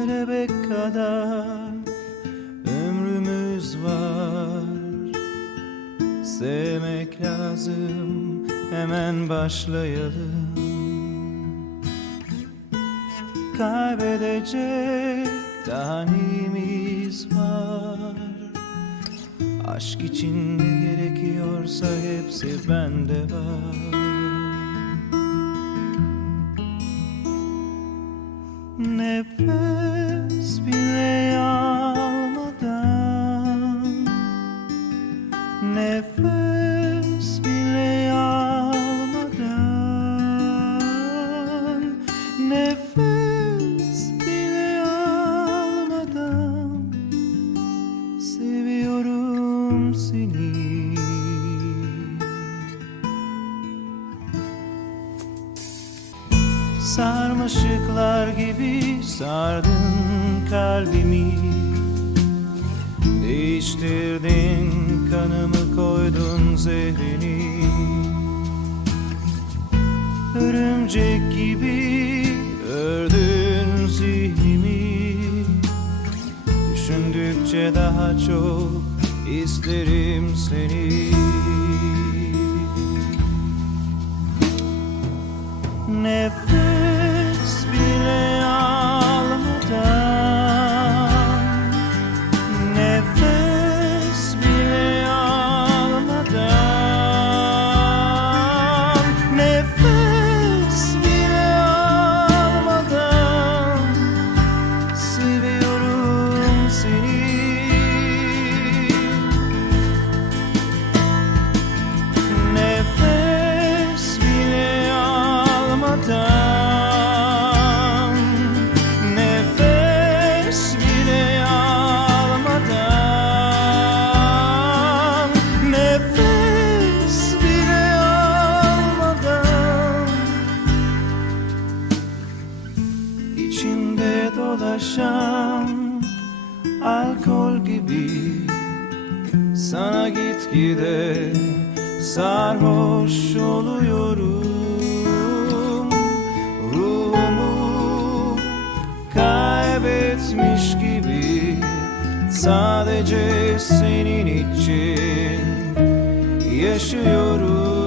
kelebek kadar ömrümüz var. Sevmek lazım hemen başlayalım. Kaybedecek daha neyimiz var. Aşk için ne gerekiyorsa hepsi bende var Nefes bile almadan Nefes bile almadan Nefes bile almadan Seviyorum seni. Sarmaşıklar gibi sardın kalbimi Değiştirdin kanımı koydun zehrini Örümcek gibi ördün zihnimi. Düşündükçe daha çok isterim seni gibi. Sana gitgide sarhoş oluyorum. Ruhumu kaybetmiş gibi Sadece senin için yaşıyorum